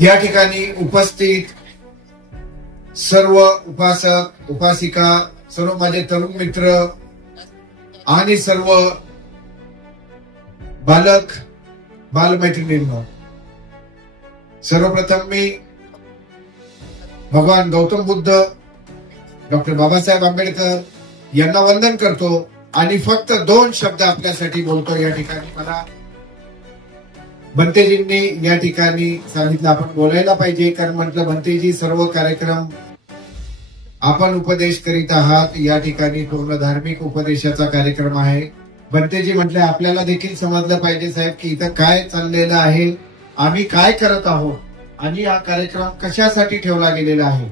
या ठिकाणी उपस्थित सर्व उपासक उपासिका, सर्व माझे तरुण मित्र आणि सर्व बालक बालमैत्रिणींनो, सर्वप्रथम मी भगवान गौतम बुद्ध, डॉक्टर बाबासाहेब आंबेडकर यांना वंदन करतो आणि फक्त 2 शब्द आपल्यासाठी बोलतो। या ठिकाणी मला भंतेजींनी या ठिकाणी सांगितलं आपण बोलायला पाहिजे, कारण म्हटलं भंतेजी सर्व कार्यक्रम आपण उपदेश करीत आहात, या ठिकाणी पूर्ण धार्मिक उपदेशाचा कार्यक्रम आहे। भंतेजी म्हटले आपल्याला देखील समजलं पाहिजे साहेब की इथं काय चाललेलं आहे, आम्ही काय करत आहोत आणि हा कार्यक्रम कशासाठी ठेवला गेलेला आहे।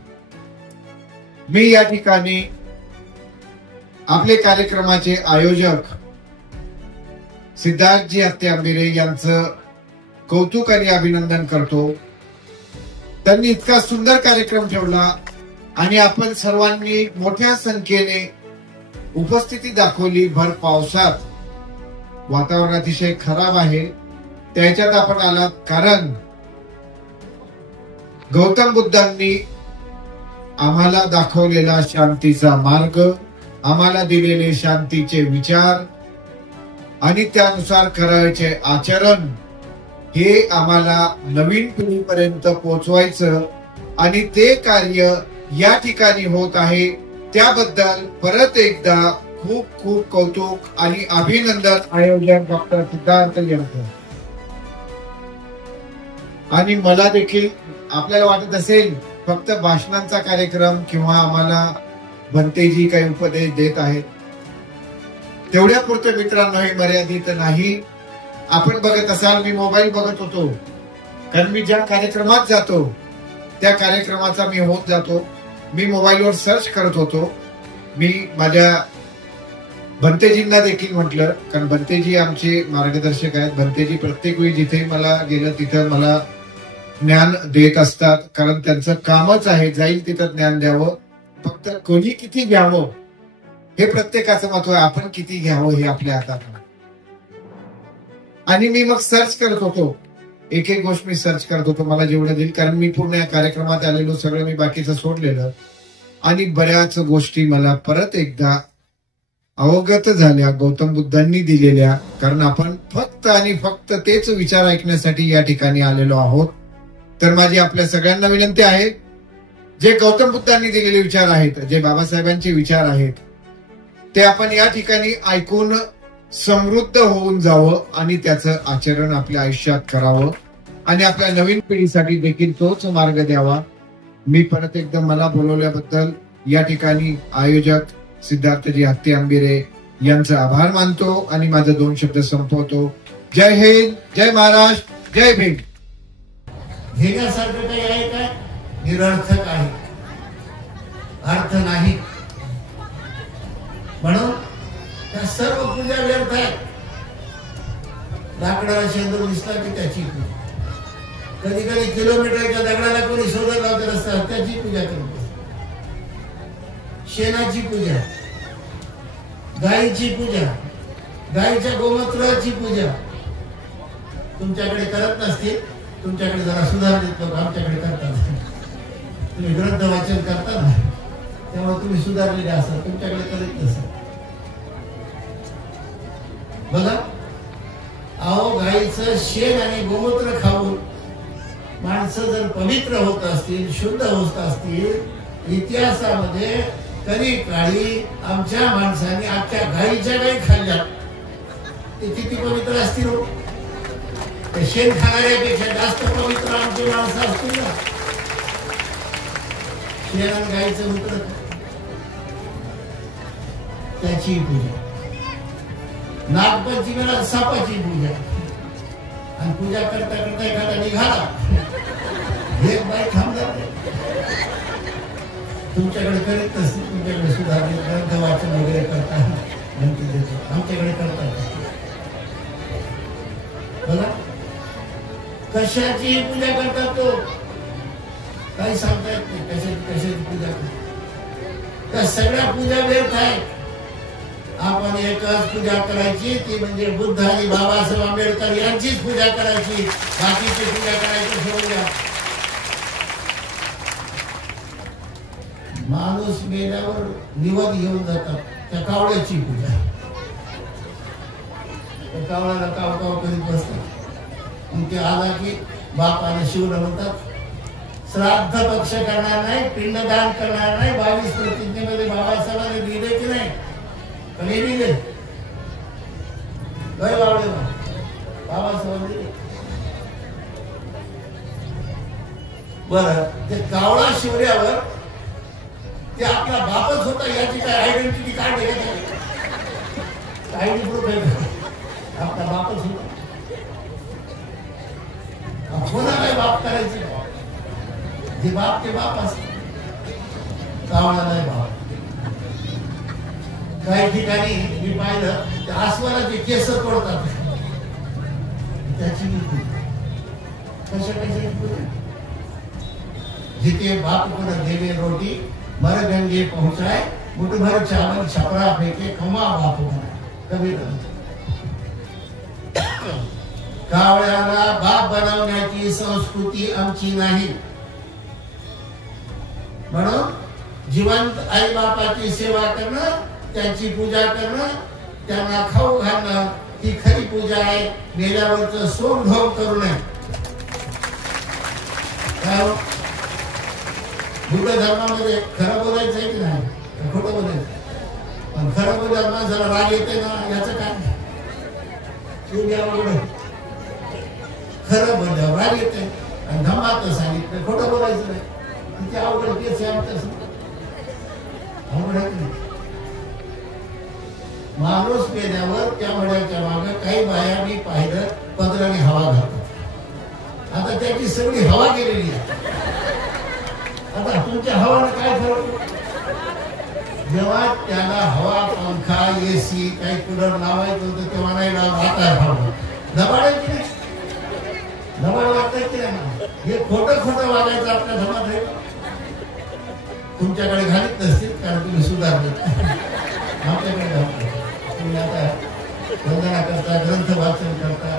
मी या ठिकाणी आपले कार्यक्रमाचे आयोजक सिद्धार्थजी हत्ते आंबिरे यांचं कौतुक आणि अभिनंदन करतो। त्यांनी इतका सुंदर कार्यक्रम ठेवला आणि आपण सर्वांनी मोठ्या संख्येने उपस्थिती दाखवली। भर पावसात वातावरण अतिशय खराब आहे, त्याच्यात आपण आलात कारण गौतम बुद्धांनी आम्हाला दाखवलेला शांतीचा मार्ग, आम्हाला दिलेले शांतीचे विचार आणि त्यानुसार करायचे आचरण हे आम्हाला नवीन पिढीपर्यंत पोहोचवायचं आणि ते कार्य या ठिकाणी होत आहे। त्याबद्दल परत एकदा खूप खूप कौतुक आणि अभिनंदन आयोजक डॉक्टर सिद्धार्थ यांचं। आणि मला देखील आपल्याला वाटत असेल फक्त भाषणांचा कार्यक्रम किंवा आम्हाला भंतेजी काही उपदेश देत आहेत, तेवढ्या पुरते मित्रांनो हे मर्यादित नाही। आपण बघत असाल मी मोबाईल बघत होतो, कारण मी ज्या कार्यक्रमात जातो त्या कार्यक्रमाचा मी होत जातो, मी मोबाईलवर सर्च करत होतो। मी माझ्या भंतेजींना देखील म्हटलं, कारण भंतेजी आमचे मार्गदर्शक आहेत, भंतेजी प्रत्येक वेळी जिथे मला गेलं तिथं मला ज्ञान देत असतात, कारण त्यांचं कामच आहे जाईल तिथं ज्ञान द्यावं। फक्त कोणी किती घ्यावं हे प्रत्येकाचं महत्व आहे, आपण किती घ्यावं हे आपल्या हातात आहे। आणि मी मग सर्च करत होतो, एक एक गोष्ट मी सर्च करत होतो मला जेवढं देईल, कारण मी पूर्ण या कार्यक्रमात आलेलो, सगळं मी बाकीचं सोडलेलं आणि बऱ्याच गोष्टी मला परत एकदा अवगत झाल्या गौतम बुद्धांनी दिलेल्या, कारण आपण फक्त आणि फक्त तेच विचार ऐकण्यासाठी या ठिकाणी आलेलो आहोत। तर माझी आपल्या सगळ्यांना विनंती आहे, जे गौतम बुद्धांनी दिलेले विचार आहेत, जे बाबासाहेबांचे विचार आहेत, ते आपण या ठिकाणी ऐकून समृद्ध होऊन जावं आणि त्याचं आचरण आपल्या आयुष्यात करावं आणि आपल्या नवीन पिढीसाठी देखील तोच मार्ग द्यावा। मी परत एकदा मला बोलवल्याबद्दल या ठिकाणी आयोजक सिद्धार्थजी हत्ते आंबिरे यांचा आभार मानतो आणि माझे 2 शब्द संपवतो। जय हिंद, जय महाराष्ट्र, जय भीम। घेण्यासारखं काही आहे काय? निरर्थक आहे, अर्थ नाही। म्हणून त्या सर्व पूजा व्यर्थ आहेत। लाकडाला शेंदूर दिसला की त्याची पूजा, कधी कधी किलोमीटरच्या दगडाला कोणी शोधत लावत असतात त्याची पूजा करतो, शेणाची पूजा, गायीची पूजा, गायीच्या गोमूत्राची पूजा तुमच्याकडे करत नसतील। तुमच्याकडे जरा सुधारलेत लोक आमच्याकडे करतात, तुम्ही ग्रंथ वाचन करता ना, त्यामुळे तुम्ही सुधारलेले असाल, तुमच्याकडे करीत नसाल। बघा, अहो गायीचं शेण आणि गोमूत्र खाऊन माणसं जर पवित्र होत असतील, शुद्ध होत असतील, इतिहासामध्ये कधी काळी आमच्या माणसांनी आजच्या गायीच्या गायी खाल्ल्या, ते किती पवित्र असतील हो। शेण खाणाऱ्यापेक्षा जास्त पवित्र आमची माणसं असतील ना। शेण आणि गायीचं मूत्र त्याची पूजा, नागपंचमीला सापाची पूजा, आणि पूजा करता करता एखादा निघाला एक बाई थांबणार तुमच्याकडे करीत नसतील, तुमच्याकडे सुधारले ग्रंथ वाचन वगैरे करता आमच्याकडे करतात। बघा कशाची पूजा करतात तो काही सांगता येत नाही, कशाची पूजा करतात। त्या सगळ्या पूजा व्यर्थ आहेत। आपण एकच पूजा करायची, ती म्हणजे बुद्ध आणि बाबासाहेब आंबेडकर यांचीच पूजा करायची, बाकीची पूजा करायची सोडून द्या। माणूस मेल्यावर निवद घेऊन जातात त्या कावड्याची पूजा. त्या कावड्याला काव काव करीत बसतात. मग ते आला की बापाला शिवला म्हणतात श्राद्ध पक्ष करणार नाही, पिंडदान करणार नाही. 22 प्रतिज्ञेमध्ये बाबासाहेबांनी लिहिले की नाही? पण हे लिहिले गय बावडे बाबासाहेबांनी लिहिले. बर ते कावळा शिवल्यावर ते आपला बापच होता याची काय आयडेंटिटी कार्ड आहे का? आयडी प्रूफ आहे आपला बापच होता. कोणा काय बाप करायचे? जे बाप ते बाप असते, कावळा नाही बाप. काही ठिकाणी मी पाहिलं ते आसमानाचे केस तोडतात त्याची कशा कशा. जिथे बाप को न देवे रोटी मर गंगे पहुंचाए मुठ भर चावल छपरा फेंके कमा बाप कबीर. कावळ्याला बाप बनवण्याची संस्कृती आमची नाही. म्हणून जिवंत आई बापाची सेवा करणं, त्यांची पूजा करणं, त्यांना खाऊ घालणं ही खरी पूजा आहे. मेल्यावरचं सोंग ढोंग करू नये. बुद्ध धर्मामध्ये खरं बोलायचं आहे की नाही, खोटं बोलायचं? पण खरं बोलायला माणसाला राग येते ना, याचं काय? खरं बोलल्यावर राग येते आणि धमात सांगितलं खोटं बोलायचं नाही. तिथे अवघड केस आहे आमचं अवघड आहे की. माणूस मेल्यावर त्या वड्याच्या मागे काही बाया मी पाहिलं पदराने हवा घालतात. आता त्याची सगळी हवा गेलेली आहे. आता तुमच्या हवाला काय फरक? जेव्हा त्याला हवा, पंखा, एसी, काही कूलर लावायचं होतं तेव्हा नाही लावलं. आता हवा दबाडायची नाही, दबाड वागताय की नाही? हे खोटं खोटं वागायचं आपल्या धर्मात आहे. तुमच्याकडे घालीत नसतील कारण तुम्ही सुधारले. आमच्याकडे तुम्ही आता वंदना करता, ग्रंथ वाचन करता,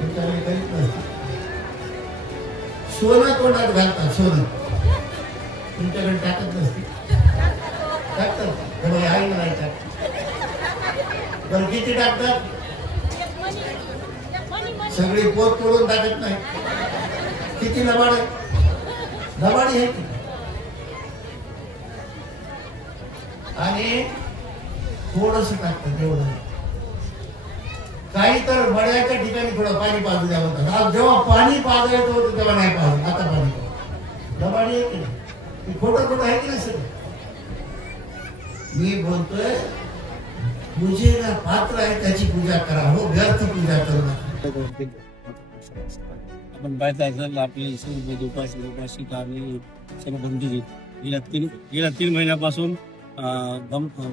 तुमच्याकडे करीत नसतील. सोनं तोंडात घालतात, सोनं तुमच्याकडे टाकत नसते. टाकतात तेव्हा आई नाही टाकत. बरं किती टाकतात? सगळी पोत तोडून टाकत नाही. किती लबाड लबाडी आहे. आणि थोडस टाकतात एवढं. काही तर मळ्याच्या ठिकाणी थोडं पाणी पाजू द्यावं होतं. जेव्हा पाणी पाजायचं होतं तेव्हा नाही पाजलं. आता पाणी लबाडी आहे की नाही? खोटं खोटं आहे की नाही? सर मी बोलतोय पूजेला पात्र आहे त्याची पूजा करा, हो व्यर्थ पूजा करू नका. आपण पाहता आपले सर्व उपाशी कामे सर्व बंदी गेल्या 3 महिन्यापासून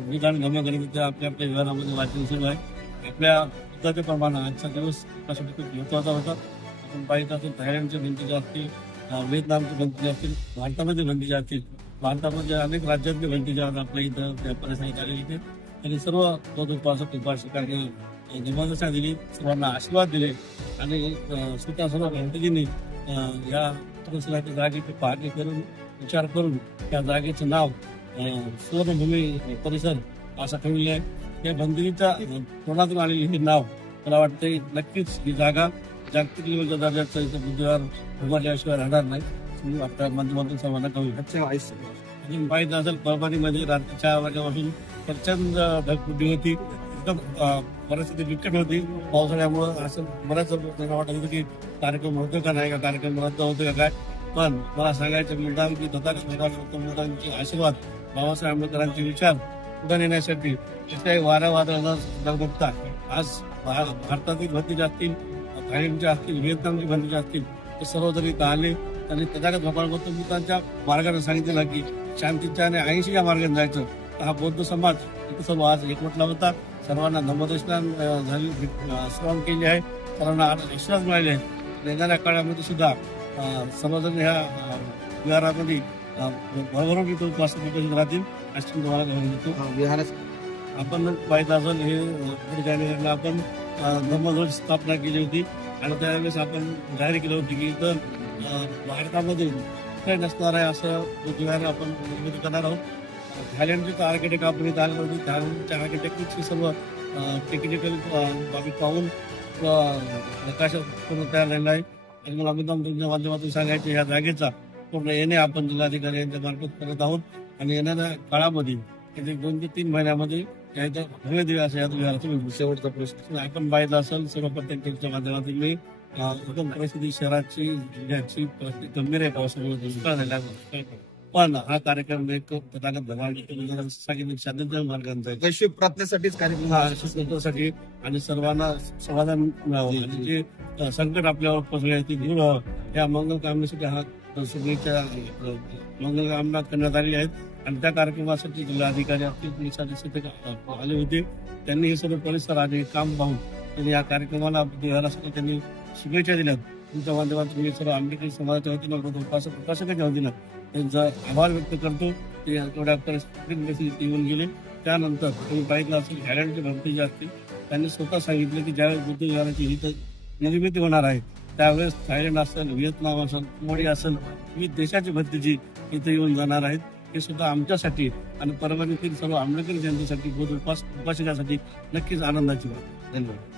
विधान गमगणितीच्या आपल्या आपल्या विभागामध्ये वाचन सुरू आहे. आपल्या युद्धाच्या प्रमाणात आजचा दिवस महत्वाचा होता. आपण पाहिजे असेल थायलंडच्या भिंतीच्या असतील, व्हिएतनामच्या भिंतीच्या असतील, भारतामध्ये भिंतीच्या असतील. भारतामध्ये अनेक राज्यातल्या भिंतीच्या आपल्या इथं परिस्थिती आलेली इथे. आणि सर्व उपासकांनी निमंत्रणा दिली, सर्वांना आशीर्वाद दिले आणि स्वतः सर्व भिंतीजींनी या परिसराच्या जागेची पाहणी करून विचार करून त्या जागेचं नाव सुवर्णभूमी परिसर असं ठेवले आहे. या बंदिरीच्या तोंडातून आलेली हे नाव मला वाटतंय नक्कीच ही जागा जागतिक लेवलच्या दर्जाचं इथं बुद्धीवर उभारल्याशिवाय राहणार नाही. आपल्या माध्यमातून सर्वांना कळू. अजून पाहिजे असेल परभणीमध्ये रात्री 4 वाजल्यापासून प्रचंड ढगफुटी होती. एकदम परिस्थिती बिकट होती पावसाळ्यामुळं. असं बऱ्याच जणांना वाटत होतं की कार्यक्रम होतो का नाही, का कार्यक्रम रद्द होतो का काय. पण मला सांगायचं मुद्दाम की तथागतांचे आशीर्वाद, बाबासाहेब आंबेडकरांचे विचार पुढे नेण्यासाठी कुठल्याही वाऱ्या वादळाला न बघता आज भारतातील भंतीच्या असतील, थायलंडच्या असतील, व्हिएतनामची भंतीच्या असतील, ते सर्व जरी इथं आले त्यांनी तथागत भगवान गौतम बुद्धांच्या मार्गाने सांगितलेलं की शांतीच्या आणि अहिंसेच्या मार्गाने जायचं. तर हा बौद्ध समाज इथं सर्व आज एकवटला होता. सर्वांना धम्मदर्शन झाली, श्रवण केली आहे, सर्वांना आशीर्वाद मिळाले आहेत. येणाऱ्या काळामध्ये सुद्धा सर्वजण ह्या विहारामध्ये भरभरून इथं उपस्थित राहतील अशी तुम्हाला घेऊन देतो. आपण पाहिजे असेल हे जानेवारीला आपण धर्मध्वज स्थापना केली होती आणि त्यावेळेस आपण जाहीर केलं होती की इथं भारतामध्ये फ्रेंड असणार आहे असं बुधवार आपण निर्मिती करणार आहोत. थायलंडचे आर्किटेक्ट आपण इथं आले होते. थायलंडच्या आर्किटेक्टची सर्व टेक्निकल बाबी पाहून नकाशा पूर्ण तयार झालेला आहे. आणि मला मुद्दाम तुमच्या माध्यमातून सांगायचे ह्या जागेचा पूर्ण येणे आपण जिल्हाधिकारी यांच्या मार्फत करत आहोत. आणि येणाऱ्या काळामध्ये किती 2 ते 3 महिन्यामध्ये याचा भव्य दिवस या तुम्ही शेवटचा प्रश्न आपण पाहिला असेल सर्व पत्रकारांच्या माध्यमातून मी उत्तम परिस्थिती शहराची जिल्ह्याची परिस्थिती गंभीर आहे. पावसामुळे दुष्काळ झाला पण हा कार्यक्रम एक तथागत धर्माची सांगितलं शांततेच्या मार्गांचा आहे. शिव प्रार्थनेसाठीच कार्यक्रम हा शिस्तसाठी आणि सर्वांना समाधान मिळावं आणि जे संकट आपल्यावर पसरले ते दूर व्हावं या मंगल कामनेसाठी हा शुभेच्छा मंगल कामना करण्यात आली आहेत. आणि त्या कार्यक्रमासाठी जिल्हाधिकारी असतील पोलीस अधीक्षक आले होते. त्यांनी हे सर्व परिसर आणि काम पाहून त्यांनी या कार्यक्रमाला शहरासाठी त्यांनी शुभेच्छा दिल्यात. तुमच्या माध्यमातून मी सर्व आंबेडकरी समाजाच्या वतीनं प्रकाशकाच्या वतीनं त्यांचा आभार व्यक्त करतो. ते एवढ्या परिस्थितीत येऊन गेले. त्यानंतर तुम्ही पाहिलं असेल थायलंडचे भरती जे असतील त्यांनी स्वतः सांगितलं की ज्यावेळेस बुद्ध विहाराची ही निर्मिती होणार आहे त्यावेळेस थायलंड असेल, व्हिएतनाम असेल, कंबोडिया असेल विविध देशाची भरतीची इथे येऊन जाणार आहेत. हे सुद्धा आमच्यासाठी आणि परभणीतील सर्व आंबेडकरी जनतेसाठी बुद्ध उपासकांसाठी नक्कीच आनंदाची बाब. धन्यवाद.